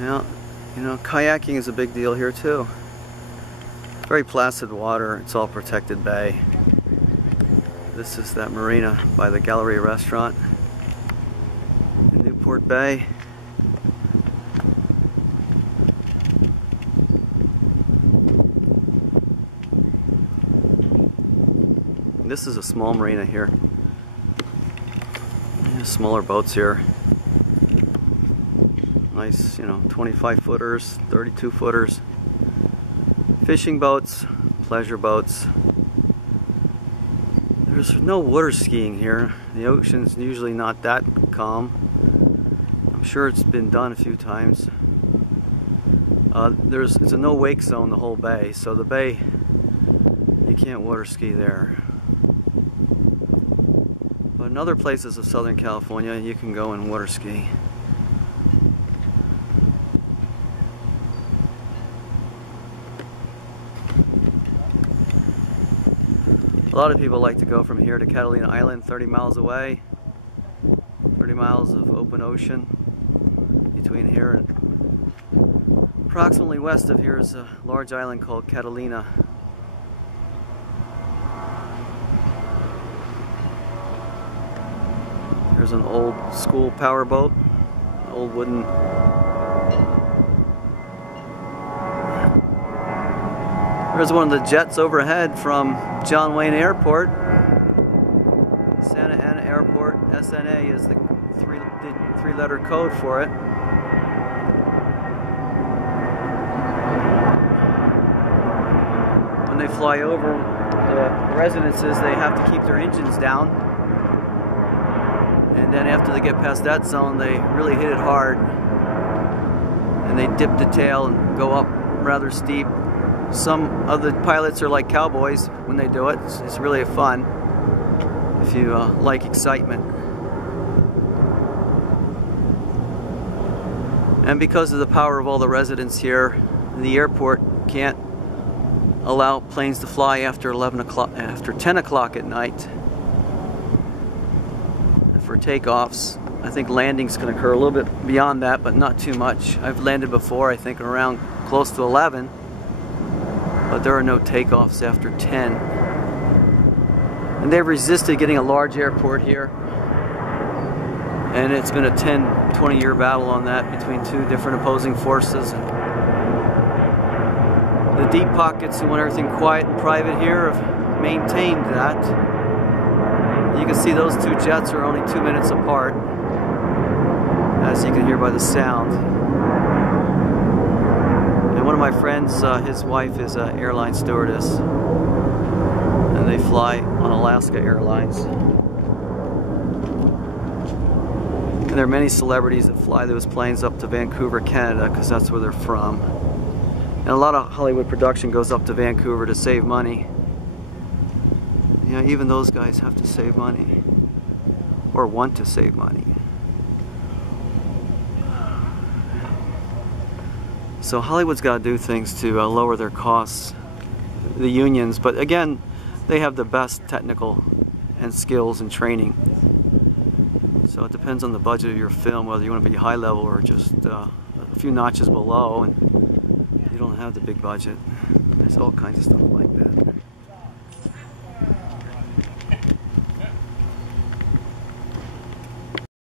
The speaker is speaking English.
Yeah, you know, kayaking is a big deal here too. Very placid water. It's all protected bay. This is that marina by the Galleria restaurant in Newport Bay. This is a small marina here. Smaller boats here. Nice, you know, 25 footers, 32 footers. Fishing boats, pleasure boats. There's no water skiing here. The ocean's usually not that calm. I'm sure it's been done a few times. It's a no wake zone the whole bay, so the bay, you can't water ski there. But in other places of Southern California, you can go and water ski. A lot of people like to go from here to Catalina Island, 30 miles away. 30 miles of open ocean between here and approximately west of here is a large island called Catalina. There's an old school power boat, an old wooden. There's one of the jets overhead from John Wayne Airport. Santa Ana Airport, SNA is the three-letter code for it. When they fly over the residences, they have to keep their engines down. And then after they get past that zone, they really hit it hard. And they dip the tail and go up rather steep. Some of the pilots are like cowboys when they do it. It's really fun if you like excitement. And because of the power of all the residents here, the airport can't allow planes to fly after 11 o'clock, after 10 o'clock at night. For takeoffs, I think landings can occur a little bit beyond that, but not too much. I've landed before, I think around close to 11. But there are no takeoffs after 10. And they've resisted getting a large airport here. And it's been a 10-20 year battle on that between two different opposing forces. The deep pockets who want everything quiet and private here have maintained that. You can see those two jets are only 2 minutes apart, as you can hear by the sound. And one of my friends, his wife is an airline stewardess, and they fly on Alaska Airlines. And there are many celebrities that fly those planes up to Vancouver, Canada, because that's where they're from. And a lot of Hollywood production goes up to Vancouver to save money. Yeah, even those guys have to save money, or want to save money. So Hollywood's got to do things to lower their costs, the unions, but again, they have the best technical and skills and training. So it depends on the budget of your film, whether you want to be high level or just a few notches below, and you don't have the big budget. There's all kinds of stuff like that.